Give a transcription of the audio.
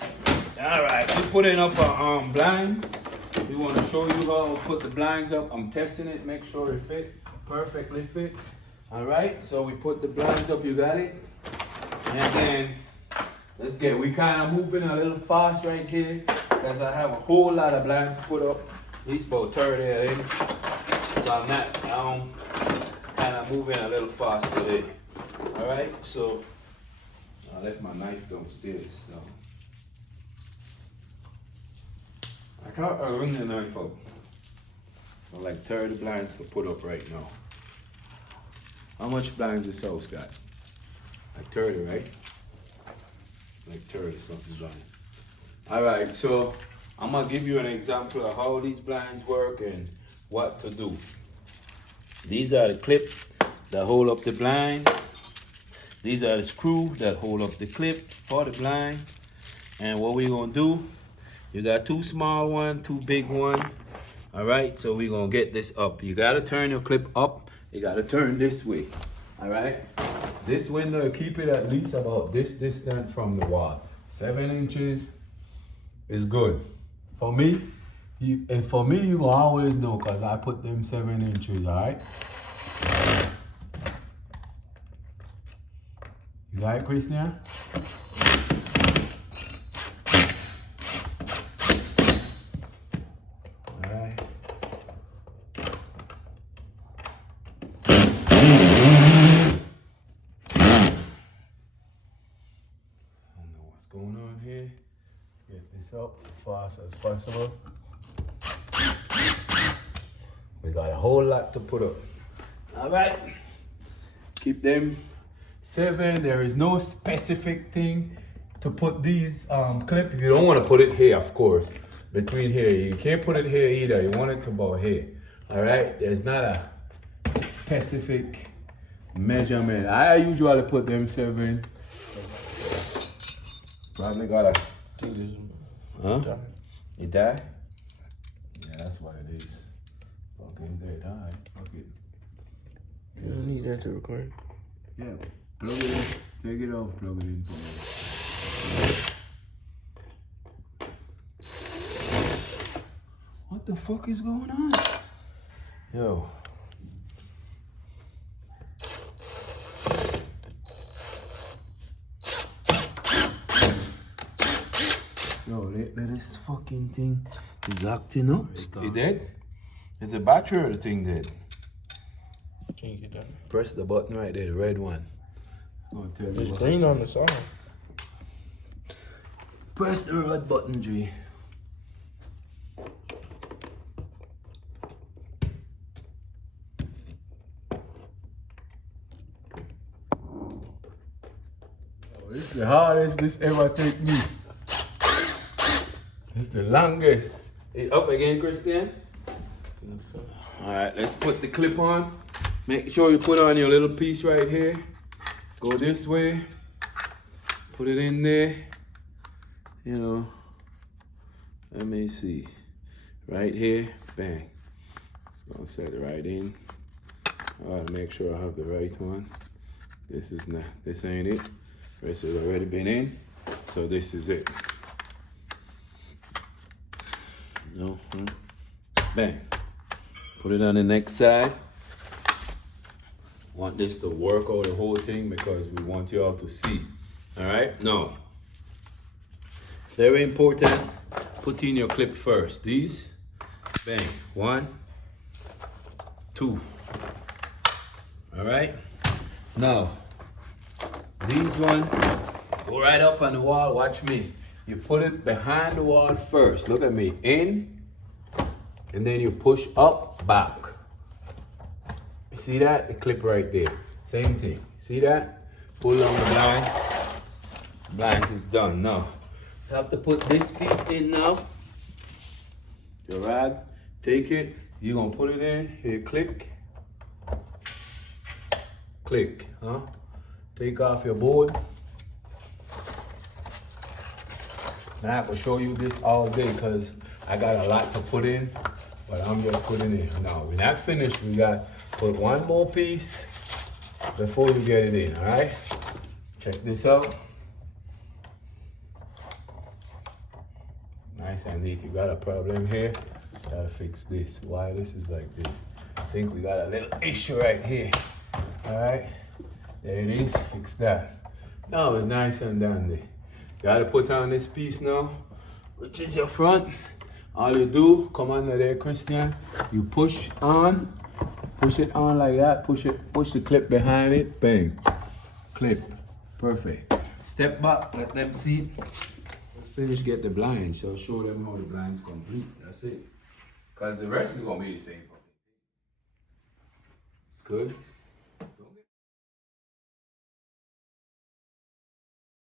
All right, we're putting up our blinds. We want to show you how to put the blinds up. I'm testing it, make sure it fit, perfectly fit. All right, so we put the blinds up, you got it? And then, we kind of moving a little fast right here because I have a whole lot of blinds to put up. At least about 30 of them. So I'm kind of moving a little fast today. All right, so I left my knife downstairs, so. I can't run the knife up. I like 30 blinds to put up right now. How much blinds this house got? Like 30, right? Like 30 something blinds. All right, so I'm gonna give you an example of how these blinds work and what to do. These are the clips that hold up the blinds. These are the screws that hold up the clip for the blind. And what we're gonna do, you got 2 small ones, 2 big ones. All right, so we're gonna get this up. You gotta turn your clip up. You gotta turn this way. All right. This window, keep it at least about this distance from the wall. 7 inches is good. For me, you always know because I put them 7 inches. All right. You got it, Christian? Going on here. Let's get this up as fast as possible. We got a whole lot to put up. All right. Keep them 7. There is no specific thing to put these clip. You don't want to put it here, of course. Between here, you can't put it here either. You want it to about here. All right. There's not a specific measurement. I usually put them 7. Probably got a. Huh? It died? Yeah, that's what it is. Fucking dead. Alright, fuck it. You don't need that to record. Yeah, plug it in. Take it off, plug it in for me. What the fuck is going on? Yo. Yo, this fucking thing is acting up. It dead? Is the battery or the thing dead? Change it down. Press the button right there, the red one. It's gonna tell you. It's green on the side. Press the red button, G. This is the hardest this ever take me. It's the longest. It up again, Christian? Yes, sir. All right, let's put the clip on. Make sure you put on your little piece right here. Go this way. Put it in there. You know, let me see. Right here, bang. It's gonna set it right in. I gotta make sure I have the right one. This ain't it. Rest has already been in, so this is it. No, bang. Put it on the next side. Want this to work out the whole thing because we want y'all to see. All right, now, it's very important. Put in your clip first. These, bang, 1, 2. All right, now, these ones go right up on the wall. Watch me. You put it behind the wall first. Look at me. In, and then you push up, back. See that? The clip right there. Same thing. See that? Pull on the blinds. Blinds is done. Now, you have to put this piece in now. Your rod, take it. You're going to put it in. Here, click. Click. Huh? Take off your board. Now I can show you this all day because I got a lot to put in, but I'm just putting it. Now we're not finished. We got to put one more piece before you get it in. All right. Check this out. nice and neat. You got a problem here? Gotta fix this. Why this is like this? I think we got a little issue right here. All right, there it is. Fix that. Now it's nice and dandy. Gotta put on this piece now, which is your front. All you do, come under there, Christian. You push it on like that. Push the clip behind it. Bang, clip, perfect. Step back, let them see. Let's finish get the blinds. So show them how the blinds complete. That's it. Cause the rest is gonna be the same. It's good.